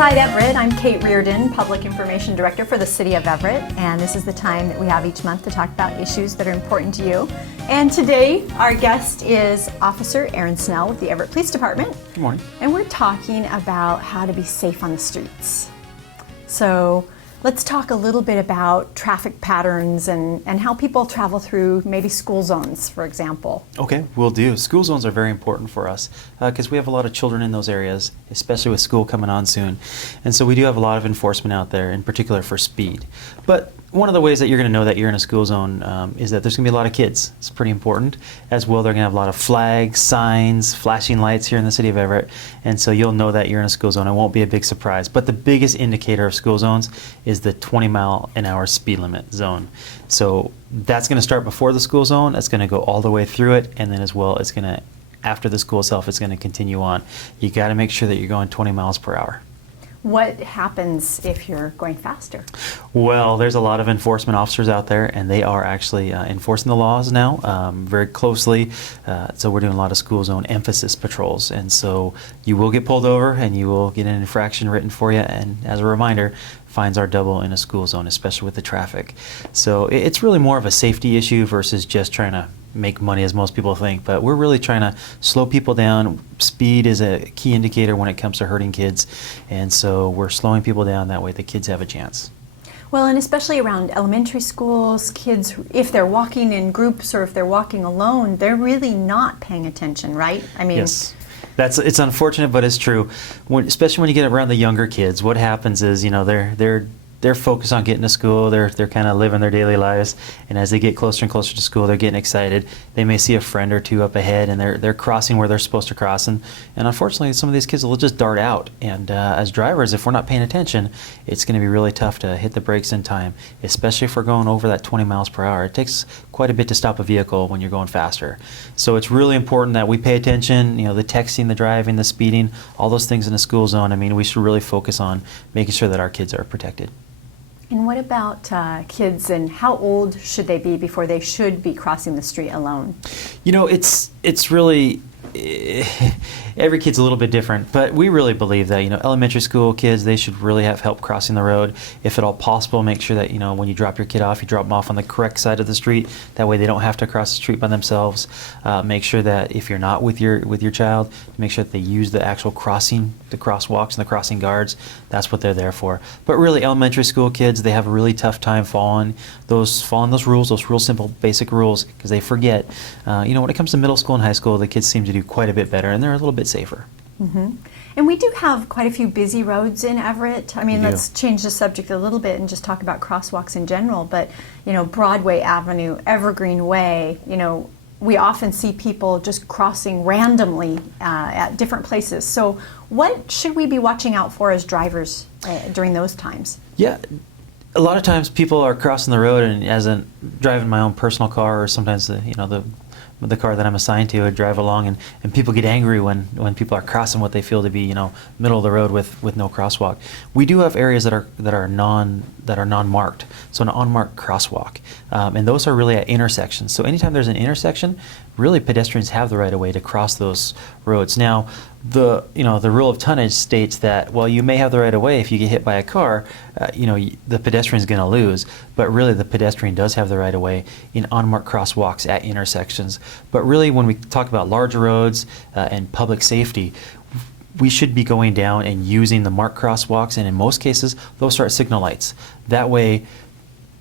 Inside Everett, I'm Kate Reardon, Public Information Director for the City of Everett, and this is the time that we have each month to talk about issues that are important to you. And today, our guest is Officer Aaron Snell with the Everett Police Department. Good morning. And we're talking about how to be safe on the streets. So let's talk a little bit about traffic patterns and how people travel through maybe school zones, for example. Okay, will do. School zones are very important for us because we have a lot of children in those areas, especially with school coming on soon. And so we do have a lot of enforcement out there, in particular for speed. But one of the ways that you're going to know that you're in a school zone is that there's going to be a lot of kids. It's pretty important. As well, they're going to have a lot of flags, signs, flashing lights here in the city of Everett. And so you'll know that you're in a school zone. It won't be a big surprise. But the biggest indicator of school zones is the 20-mile-an-hour speed limit zone. So that's going to start before the school zone. It's going to go all the way through it. And then as well, it's going to, after the school itself, it's going to continue on. You got to make sure that you're going 20 miles per hour. What happens if you're going faster? Well, there's a lot of enforcement officers out there, and they are actually enforcing the laws now very closely. So we're doing a lot of school zone emphasis patrols, and so you will get pulled over and you will get an infraction written for you. And as a reminder, fines are double in a school zone, especially with the traffic. So it's really more of a safety issue versus just trying to make money, as most people think, but we're really trying to slow people down. Speed is a key indicator when it comes to hurting kids, and so we're slowing people down. That way the kids have a chance. Well, and especially around elementary schools, kids, if they're walking in groups or if they're walking alone, they're really not paying attention, right? I mean, yes. It's unfortunate, but it's true. Especially when you get around the younger kids, what happens is, you know, they're focused on getting to school. They're kind of living their daily lives, and as they get closer and closer to school, they're getting excited. They may see a friend or two up ahead, and they're crossing where they're supposed to cross, and unfortunately, some of these kids will just dart out. And as drivers, if we're not paying attention, it's going to be really tough to hit the brakes in time, especially if we're going over that 20 miles per hour. It takes quite a bit to stop a vehicle when you're going faster. So it's really important that we pay attention. You know, the texting, the driving, the speeding, all those things in a school zone. I mean, we should really focus on making sure that our kids are protected. And what about kids, and how old should they be before they should be crossing the street alone? You know, it's really, every kid's a little bit different, but we really believe that, you know, elementary school kids, they should really have help crossing the road. If at all possible, make sure that, you know, when you drop your kid off, you drop them off on the correct side of the street. That way they don't have to cross the street by themselves. Make sure that if you're not with your child, make sure that they use the actual crossing, the crosswalks and the crossing guards. That's what they're there for. But really, elementary school kids, they have a really tough time following those rules, those real simple, basic rules, because they forget. You know, when it comes to middle school and high school, the kids seem to do quite a bit better, and they're a little bit safer. Mm-hmm. And we do have quite a few busy roads in Everett. I mean, let's change the subject a little bit and just talk about crosswalks in general. But, you know, Broadway Avenue, Evergreen Way, you know, we often see people just crossing randomly at different places. So what should we be watching out for as drivers during those times? Yeah. A lot of times people are crossing the road, and as I'm driving my own personal car, or sometimes the car that I'm assigned to, I drive along, and people get angry when people are crossing what they feel to be, you know, middle of the road with no crosswalk. We do have areas that are non-marked, so an unmarked crosswalk, and those are really at intersections. So anytime there's an intersection, really pedestrians have the right of way to cross those roads. Now, the rule of tonnage states that, well, you may have the right of way if you get hit by a car, the pedestrian is going to lose, but really the pedestrian does have the right of way in unmarked crosswalks at intersections. But really, when we talk about large roads and public safety, we should be going down and using the marked crosswalks, and in most cases, those are at signal lights. That way,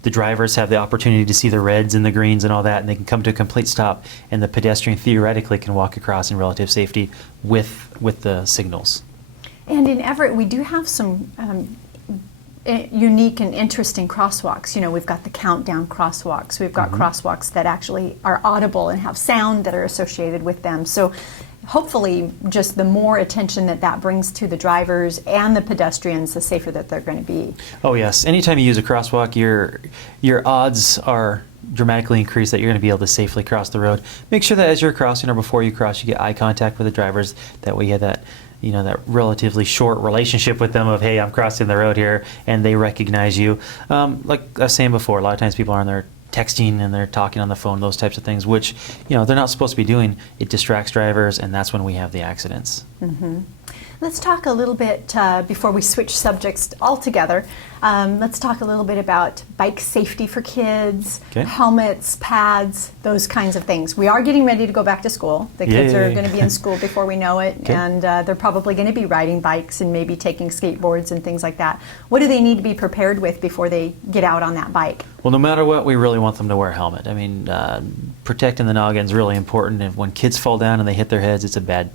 the drivers have the opportunity to see the reds and the greens and all that, and they can come to a complete stop, and the pedestrian theoretically can walk across in relative safety with the signals. And in Everett, we do have some unique and interesting crosswalks. You know, we've got the countdown crosswalks. We've got crosswalks that actually are audible and have sound that are associated with them. So hopefully, just the more attention that brings to the drivers and the pedestrians, the safer that they're going to be. Oh yes, anytime you use a crosswalk, your odds are dramatically increased that you're going to be able to safely cross the road. Make sure that as you're crossing or before you cross, you get eye contact with the drivers. That way you have that, you know, that relatively short relationship with them of, hey, I'm crossing the road here, and they recognize you. Like I was saying before, a lot of times people are on their texting and they're talking on the phone, those types of things, which, you know, they're not supposed to be doing. It distracts drivers, and that's when we have the accidents. Mm-hmm. Let's talk a little bit, before we switch subjects altogether, let's talk a little bit about bike safety for kids, helmets, pads, those kinds of things. We are getting ready to go back to school. The kids are going to be in school before we know it, and they're probably going to be riding bikes and maybe taking skateboards and things like that. What do they need to be prepared with before they get out on that bike? Well, no matter what, we really want them to wear a helmet. I mean, protecting the noggin is really important. And when kids fall down and they hit their heads, it's a bad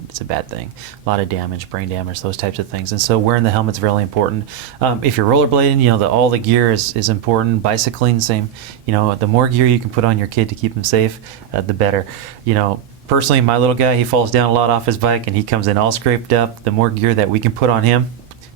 thing. A lot of damage, brain damage, those types of things. And so wearing the helmet's really important. If you're rollerblading, all the gear is important. Bicycling, same. The more gear you can put on your kid to keep them safe, the better. Personally, my little guy, he falls down a lot off his bike and he comes in all scraped up. The more gear that we can put on him,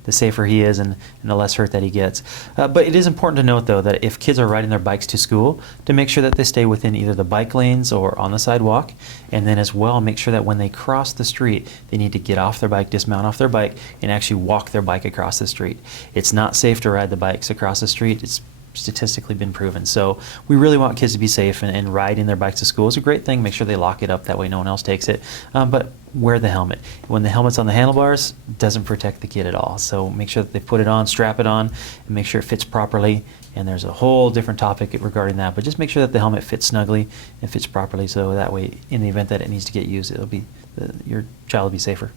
the safer he is and the less hurt that he gets. But it is important to note, though, that if kids are riding their bikes to school, to make sure that they stay within either the bike lanes or on the sidewalk, and then as well make sure that when they cross the street, they need to get off their bike, dismount off their bike, and actually walk their bike across the street. It's not safe to ride the bikes across the street. It's statistically been proven. So we really want kids to be safe, and riding their bikes to school is a great thing. Make sure they lock it up, that way no one else takes it. But wear the helmet. When the helmet's on the handlebars, it doesn't protect the kid at all. So make sure that they put it on, strap it on, and make sure it fits properly. And there's a whole different topic regarding that, but just make sure that the helmet fits snugly and fits properly, so that way in the event that it needs to get used, your child will be safer.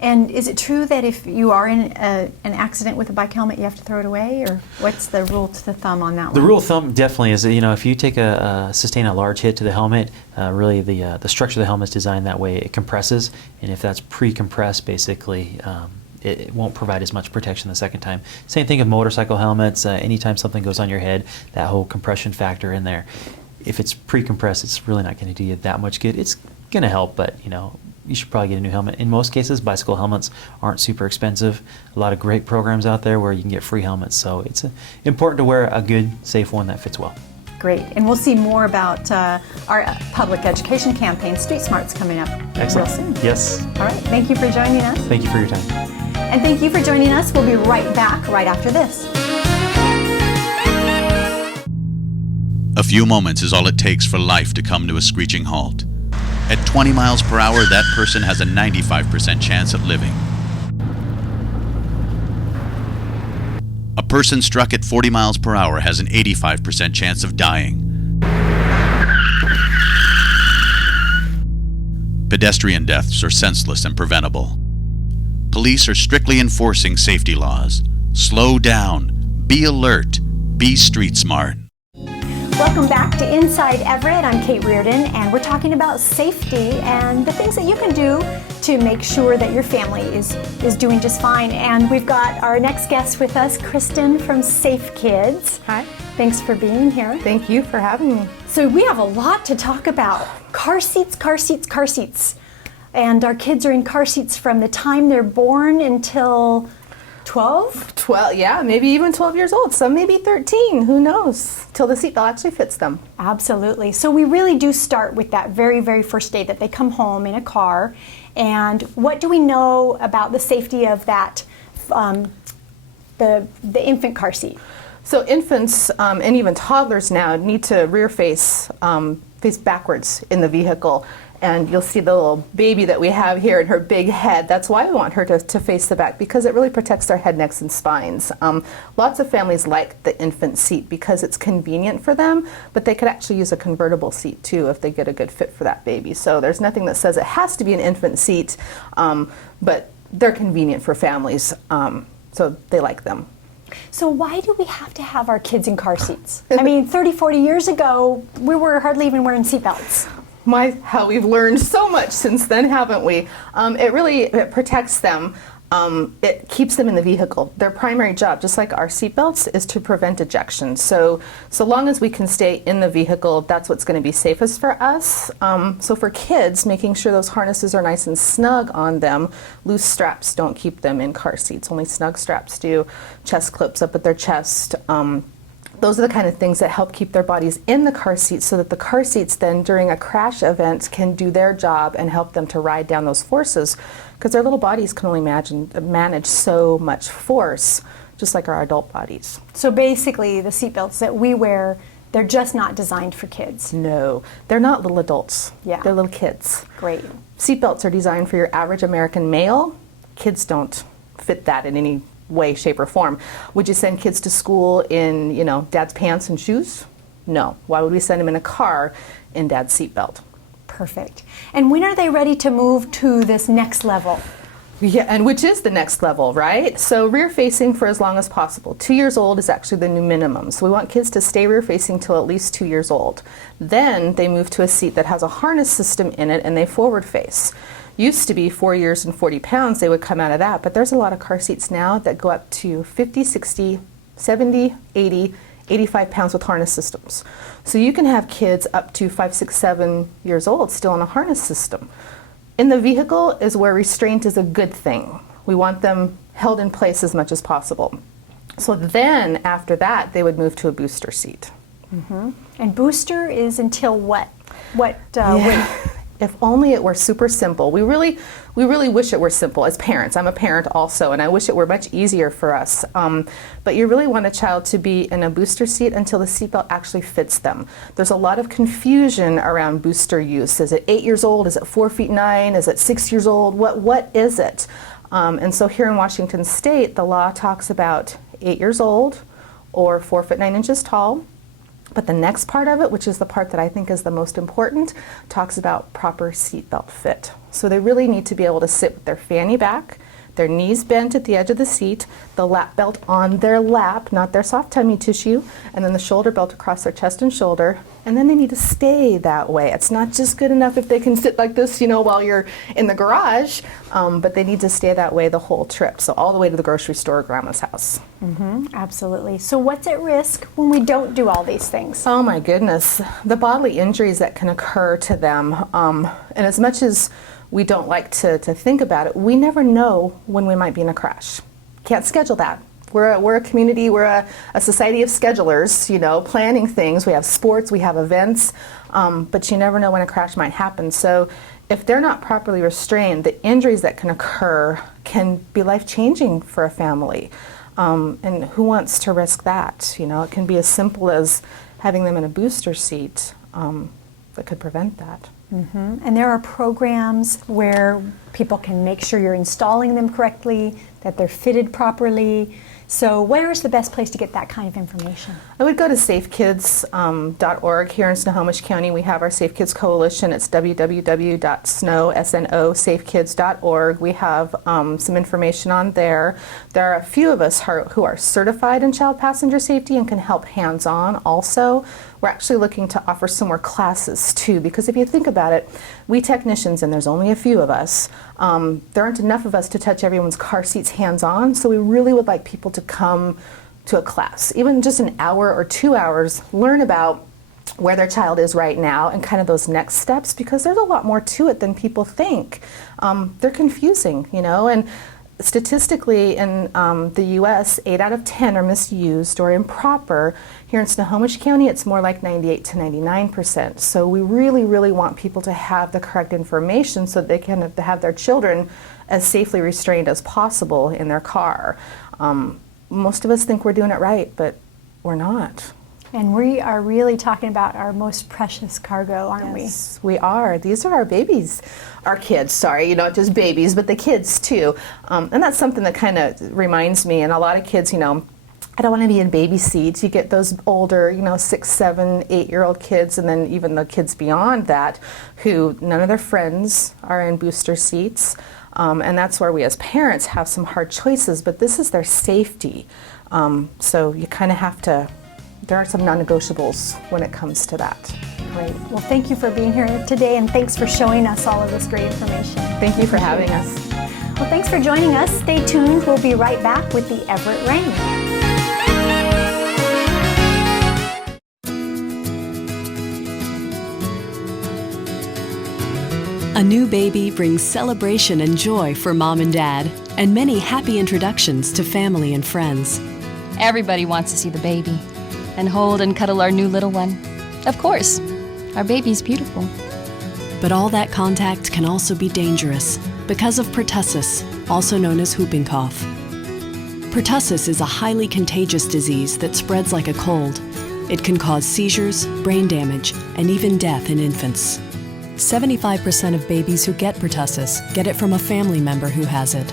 And is it true that if you are in an accident with a bike helmet, you have to throw it away, or what's the rule of thumb on that one? The rule of thumb definitely is that, if you sustain a large hit to the helmet, really the structure of the helmet is designed that way. It compresses, and if that's pre-compressed, basically it won't provide as much protection the second time. Same thing with motorcycle helmets. Anytime something goes on your head, that whole compression factor in there, if it's pre-compressed, it's really not going to do you that much good. It's going to help, but you should probably get a new helmet. In most cases, bicycle helmets aren't super expensive. A lot of great programs out there where you can get free helmets. So it's important to wear a good, safe one that fits well. Great. And we'll see more about our public education campaign, Street Smarts, coming up Excellent. real soon. Yes. All right. Thank you for joining us. Thank you for your time. And thank you for joining us. We'll be right back right after this. A few moments is all it takes for life to come to a screeching halt. At 20 miles per hour, that person has a 95% chance of living. A person struck at 40 miles per hour has an 85% chance of dying. Pedestrian deaths are senseless and preventable. Police are strictly enforcing safety laws. Slow down, be alert, be street smart. Welcome back to Inside Everett. I'm Kate Reardon, and we're talking about safety and the things that you can do to make sure that your family is doing just fine. And we've got our next guest with us, Kristen from Safe Kids. Hi. Thanks for being here. Thank you for having me. So we have a lot to talk about. Car seats, car seats, car seats. And our kids are in car seats from the time they're born until 12? 12, yeah, maybe even 12 years old. Some maybe 13, who knows, till the seatbelt actually fits them. Absolutely. So we really do start with that very, very first day that they come home in a car. And what do we know about the safety of that, the infant car seat? So infants and even toddlers now need to rear face backwards in the vehicle. And you'll see the little baby that we have here and her big head. That's why we want her to face the back, because it really protects their head, necks, and spines. Lots of families like the infant seat because it's convenient for them, but they could actually use a convertible seat too if they get a good fit for that baby. So there's nothing that says it has to be an infant seat, but they're convenient for families, so they like them. So why do we have to have our kids in car seats? I mean, 30, 40 years ago, we were hardly even wearing seatbelts. How we've learned so much since then, haven't we? It protects them. It keeps them in the vehicle. Their primary job, just like our seatbelts, is to prevent ejection. So long as we can stay in the vehicle, that's what's going to be safest for us. So for kids, making sure those harnesses are nice and snug on them. Loose straps don't keep them in car seats. Only snug straps do. Chest clips up at their chest. Those are the kind of things that help keep their bodies in the car seats, so that the car seats then during a crash event can do their job and help them to ride down those forces, because their little bodies can only manage so much force, just like our adult bodies. So basically the seatbelts that we wear, they're just not designed for kids. No, they're not little adults. Yeah. They're little kids. Great. Seatbelts are designed for your average American male kids don't fit that in any way, shape, or form. Would you send kids to school in, dad's pants and shoes? No. Why would we send them in a car in dad's seatbelt? Perfect. And when are they ready to move to this next level? Yeah, and which is the next level, right? So rear facing for as long as possible. 2 years old is actually the new minimum. So we want kids to stay rear facing till at least 2 years old. Then they move to a seat that has a harness system in it and they forward face. Used to be 4 years and 40 pounds, they would come out of that, but there's a lot of car seats now that go up to 50, 60, 70, 80, 85 pounds with harness systems. So you can have kids up to 5, 6, 7 years old still in a harness system. In the vehicle is where restraint is a good thing. We want them held in place as much as possible. So then after that, they would move to a booster seat. Mm-hmm. And booster is until what? Weight? If only it were super simple. We really wish it were simple as parents. I'm a parent also, and I wish it were much easier for us. But you really want a child to be in a booster seat until the seatbelt actually fits them. There's a lot of confusion around booster use. Is it 8 years old? Is it 4 feet 9? Is it 6 years old? What is it? And so here in Washington State, the law talks about 8 years old or 4 foot 9 inches tall. But the next part of it, which is the part that I think is the most important, talks about proper seatbelt fit. So they really need to be able to sit with their fanny back, their knees bent at the edge of the seat, the lap belt on their lap, not their soft tummy tissue, and then the shoulder belt across their chest and shoulder. And then they need to stay that way. It's not just good enough if they can sit like this, while you're in the garage, but they need to stay that way the whole trip. So all the way to the grocery store or grandma's house. Mm-hmm, absolutely. So what's at risk when we don't do all these things? Oh my goodness, the bodily injuries that can occur to them. And as much as we don't like to think about it, we never know when we might be in a crash. Can't schedule that. We're a community, we're a society of schedulers, planning things. We have sports, we have events, but you never know when a crash might happen. So if they're not properly restrained, the injuries that can occur can be life-changing for a family. And who wants to risk that? It can be as simple as having them in a booster seat that could prevent that. Mm-hmm. And there are programs where people can make sure you're installing them correctly, that they're fitted properly. So where is the best place to get that kind of information? I would go to safekids.org. Here in Snohomish County, we have our Safe Kids Coalition. It's www.safekids.org. We have some information on there. There are a few of us who are certified in child passenger safety and can help hands-on also. We're actually looking to offer some more classes too, because if you think about it, we technicians, and there's only a few of us, there aren't enough of us to touch everyone's car seats hands-on, so we really would like people to come to a class, even just an hour or 2 hours, learn about where their child is right now and kind of those next steps, because there's a lot more to it than people think. They're confusing, and statistically in the U.S., 8 out of 10 are misused or improper. Here in Snohomish County, it's more like 98 to 99%. So we really, really want people to have the correct information so they can have their children as safely restrained as possible in their car. Most of us think we're doing it right, but we're not. And we are really talking about our most precious cargo, aren't we? Yes, we are. These are our babies, our kids, sorry, not just babies, but the kids too. And that's something that kind of reminds me, and a lot of kids, I don't want to be in baby seats. You get those older, 6, 7, 8-year-old kids, and then even the kids beyond that, who none of their friends are in booster seats. And that's where we as parents have some hard choices, but this is their safety. So you kind of have to, there are some non-negotiables when it comes to that. Great. Well, thank you for being here today, and thanks for showing us all of this great information. Thank you for having us. Well, thanks for joining us. Stay tuned. We'll be right back with the Everett Rain. A new baby brings celebration and joy for mom and dad, and many happy introductions to family and friends. Everybody wants to see the baby and hold and cuddle our new little one. Of course, our baby's beautiful. But all that contact can also be dangerous because of pertussis, also known as whooping cough. Pertussis is a highly contagious disease that spreads like a cold. It can cause seizures, brain damage, and even death in infants. 75% of babies who get pertussis get it from a family member who has it.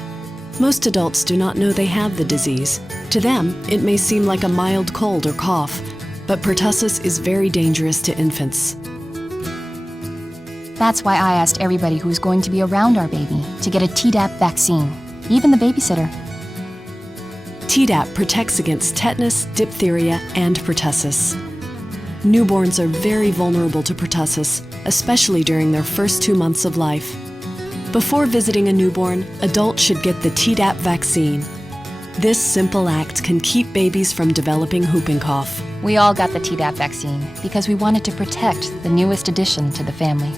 Most adults do not know they have the disease. To them, it may seem like a mild cold or cough, but pertussis is very dangerous to infants. That's why I asked everybody who's going to be around our baby to get a Tdap vaccine, even the babysitter. Tdap protects against tetanus, diphtheria, and pertussis. Newborns are very vulnerable to pertussis, especially during their first 2 months of life. Before visiting a newborn, adults should get the Tdap vaccine. This simple act can keep babies from developing whooping cough. We all got the Tdap vaccine because we wanted to protect the newest addition to the family.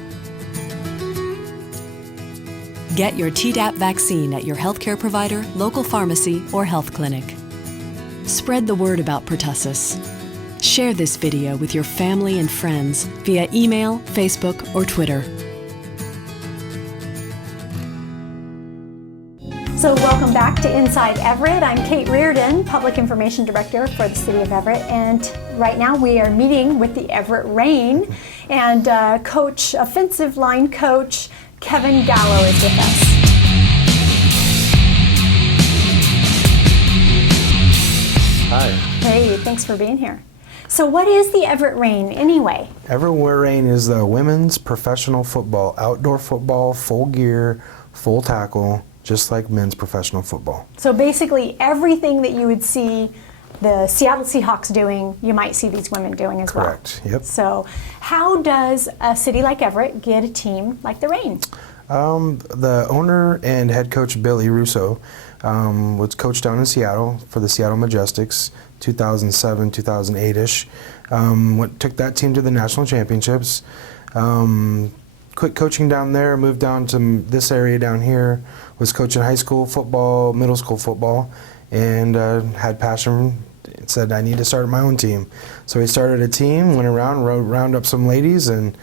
Get your Tdap vaccine at your healthcare provider, local pharmacy, or health clinic. Spread the word about pertussis. Share this video with your family and friends via email, Facebook, or Twitter. So welcome back to Inside Everett. I'm Kate Reardon, Public Information Director for the City of Everett, and right now we are meeting with the Everett Rain, and offensive line coach Kevin Gallo is with us. Hi. Hey, thanks for being here. So what is the Everett Rain anyway? Everett Rain is the women's professional football, outdoor football, full gear, full tackle, just like men's professional football. So basically everything that you would see the Seattle Seahawks doing, you might see these women doing as well. Correct, yep. So how does a city like Everett get a team like the Rain? The owner and head coach Billy Russo was coached down in Seattle for the Seattle Majestics, 2007, 2008-ish. Took that team to the national championships. Quit coaching down there, moved down to this area down here, was coaching high school football, middle school football, and had passion. Said I need to start my own team. So he started a team, went around, round up some ladies, and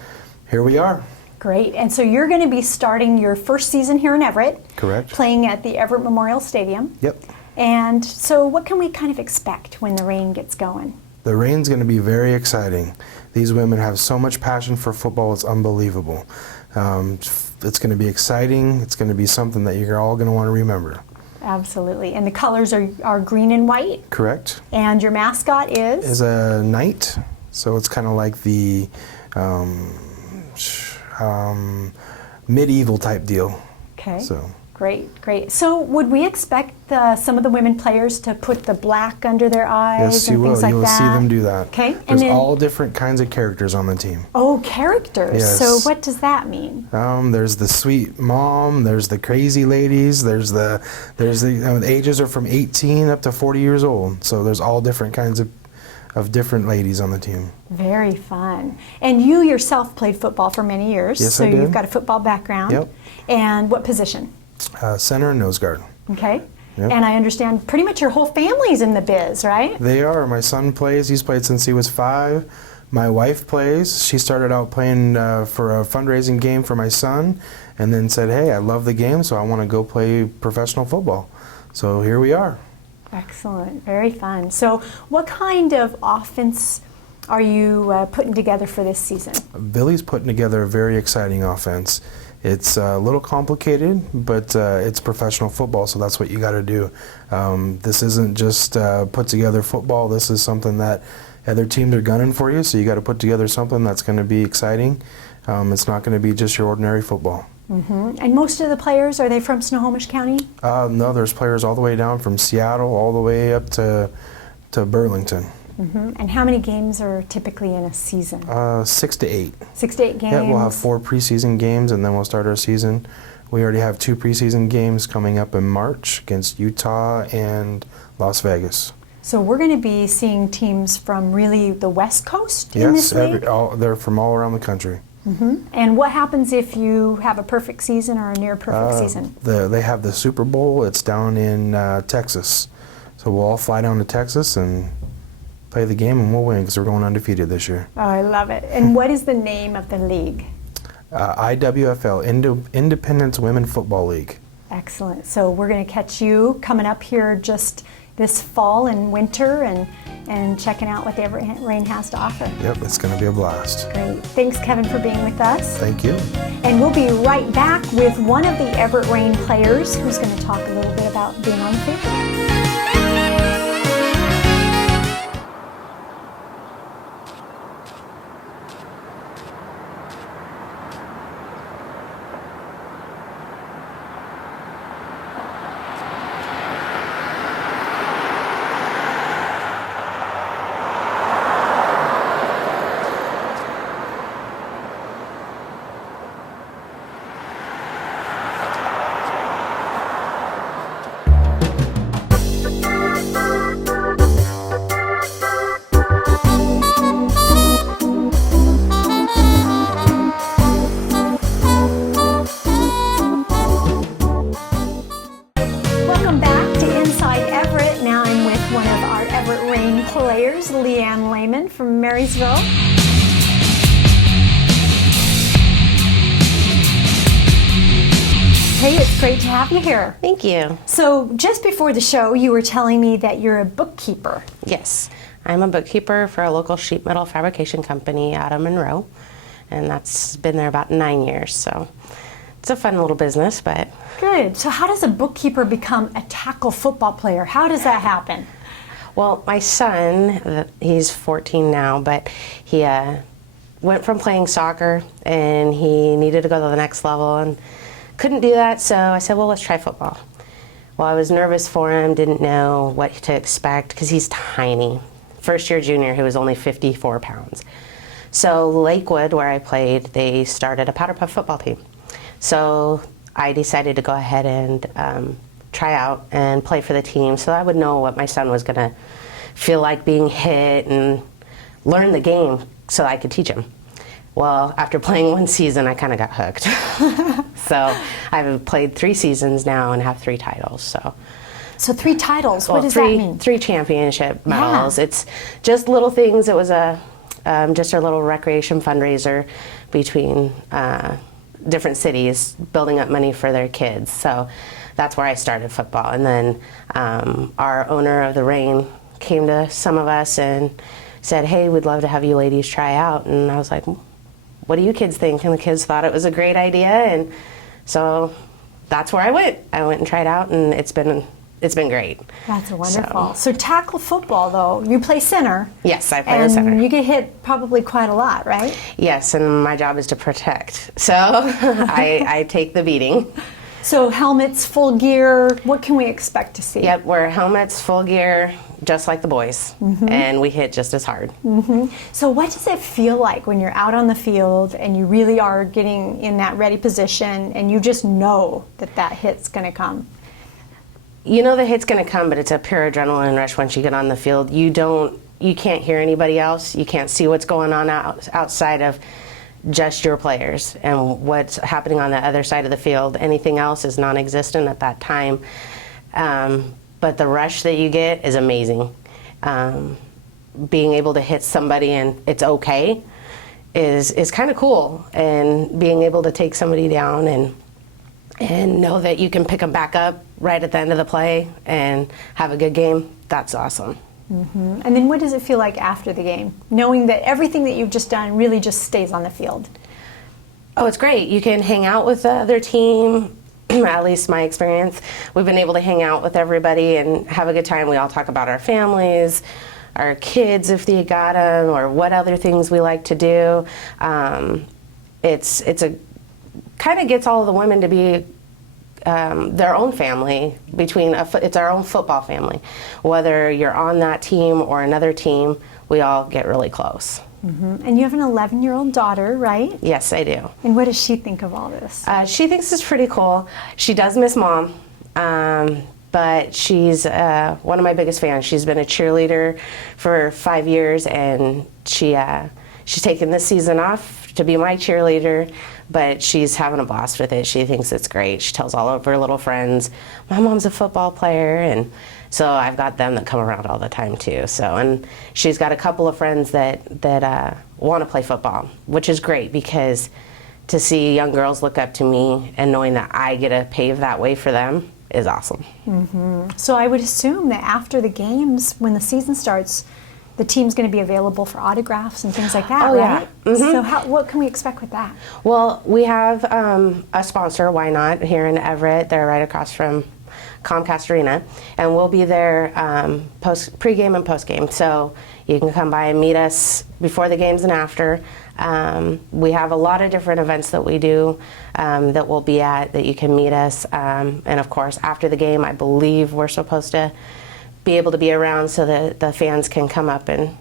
here we are. Great. And so you're going to be starting your first season here in Everett. Correct. Playing at the Everett Memorial Stadium. Yep. And so what can we kind of expect when the Rain gets going? The Rain's going to be very exciting. These women have so much passion for football, it's unbelievable. It's going to be exciting. It's going to be something that you're all going to want to remember. Absolutely. And the colors are green and white. Correct. And your mascot is? Is a knight. So it's kind of like the medieval type deal. Okay. So. Great, great. So would we expect some of the women players to put the black under their eyes Yes, and you things will. like You will that? see them do that. Okay. There's all different kinds of characters on the team. Oh, characters. Yes. So what does that mean? There's the sweet mom. There's the crazy ladies. There's the the ages are from 18 up to 40 years old. So there's all different kinds of different ladies on the team. Very fun. And you yourself played football for many years. Yes, so I did. You've got a football background. Yep. And what position? Center and nose guard. Okay. Yep. And I understand pretty much your whole family's in the biz, right? They are. My son plays. He's played since he was 5. My wife plays. She started out playing for a fundraising game for my son, and then said, hey, I love the game, so I want to go play professional football. So here we are. Excellent. Very fun. So what kind of offense are you putting together for this season? Billy's putting together a very exciting offense. It's a little complicated, but it's professional football, so that's what you got to do. This isn't just put together football. This is something that other teams are gunning for you, so you got to put together something that's going to be exciting. It's not going to be just your ordinary football. Mm-hmm. And most of the players, are they from Snohomish County? No, there's players all the way down from Seattle all the way up to Burlington. Mm-hmm. And how many games are typically in a season? 6 to 8. 6 to 8 games? Yeah, we'll have 4 preseason games, and then we'll start our season. We already have 2 preseason games coming up in March against Utah and Las Vegas. So we're going to be seeing teams from really the West Coast in this league? Yes, they're from all around the country. Mm-hmm. And what happens if you have a perfect season or a near perfect season? They have the Super Bowl. It's down in Texas. So we'll all fly down to Texas and play the game, and we'll win because we're going undefeated this year. Oh, I love it. And what is the name of the league? IWFL, Independence Women Football League. Excellent. So we're going to catch you coming up here just this fall and winter and checking out what the Everett Rain has to offer. Yep, it's going to be a blast. Great. Thanks, Kevin, for being with us. Thank you. And we'll be right back with one of the Everett Rain players who's going to talk a little bit about being on the field. From Marysville. Hey, it's great to have you here. Thank you. So just before the show, you were telling me that you're a bookkeeper. Yes, I'm a bookkeeper for a local sheet metal fabrication company out of Monroe, and that's been there about 9 years, so it's a fun little business, but... Good. So how does a bookkeeper become a tackle football player? How does that happen? Well, my son, he's 14 now, but he went from playing soccer and he needed to go to the next level and couldn't do that, so I said, well, let's try football. Well, I was nervous for him, didn't know what to expect because he's tiny. First year junior, he was only 54 pounds. So Lakewood, where I played, they started a powder puff football team. So I decided to go ahead and try out and play for the team so I would know what my son was going to feel like being hit and learn the game so I could teach him. Well, after playing one season, I kind of got hooked. So I've played 3 seasons now and have 3 titles. So 3 titles, what does that mean? 3 championship medals. Yeah. It's just little things. It was just a little recreation fundraiser between different cities building up money for their kids. So that's where I started football. And then our owner of the Rain came to some of us and said, hey, we'd love to have you ladies try out. And I was like, what do you kids think? And the kids thought it was a great idea. And so that's where I went. I went and tried out, and it's been great. That's wonderful. So tackle football, though, you play center. Yes, I play the center. And you get hit probably quite a lot, right? Yes, and my job is to protect. So I take the beating. So helmets, full gear, what can we expect to see? Yep, we're helmets, full gear, just like the boys, and we hit just as hard. So what does it feel like when you're out on the field and you really are getting in that ready position and you just know that that hit's going to come? You know the hit's going to come, but it's a pure adrenaline rush once you get on the field. You can't hear anybody else. You can't see what's going on outside of just your players and what's happening on the other side of the field. Anything else is non-existent at that time. But the rush that you get is amazing. Being able to hit somebody and it's okay is kind of cool. And being able to take somebody down and know that you can pick them back up right at the end of the play and have a good game, that's awesome. And then what does it feel like after the game, knowing that everything that you've just done really just stays on the field? Oh, it's great. You can hang out with the other team, at least my experience. We've been able to hang out with everybody and have a good time. We all talk about our families, our kids if they got them, or what other things we like to do. It's a kind of gets all of the women to be their own family. It's our own football family. Whether you're on that team or another team, we all get really close. And you have an 11-year-old daughter, right? Yes, I do. And what does she think of all this? She thinks it's pretty cool. She does miss mom, but she's one of my biggest fans. She's been a cheerleader for 5 years, and she's taken this season off to be my cheerleader, but she's having a blast with it. She thinks it's great. She tells all of her little friends, my mom's a football player, and so I've got them that come around all the time too. So, and she's got a couple of friends that want to play football, which is great because to see young girls look up to me and knowing that I get to pave that way for them is awesome. So I would assume that after the games, when the season starts, the team's going to be available for autographs and things like that, Oh, yeah. right? So what can we expect with that? Well, we have a sponsor, Why Not, here in Everett. They're right across from Comcast Arena, and we'll be there pre-game and post-game. So you can come by and meet us before the games and after. We have a lot of different events that we do that we'll be at that you can meet us. And of course, after the game, I believe we're supposed to be able to be around so that the fans can come up and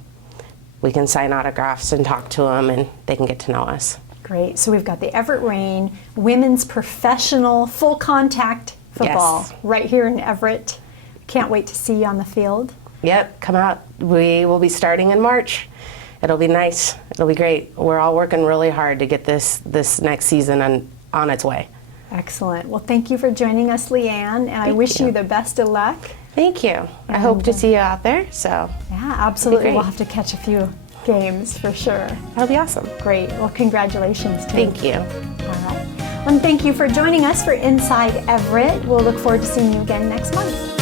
we can sign autographs and talk to them and they can get to know us. Great. So we've got the Everett Rain women's professional full contact football right here in Everett. Can't wait to see you on the field. Yep, come out. We will be starting in March. It'll be nice. It'll be great. We're all working really hard to get this next season on its way. Excellent. Well, thank you for joining us, Leanne, and I wish you the best of luck. Thank you. I hope to see you out there. So yeah, absolutely. great. We'll have to catch a few games for sure. That'll be awesome. Great. Well, congratulations, too. Thank you. All right. And thank you for joining us for Inside Everett. We'll look forward to seeing you again next month.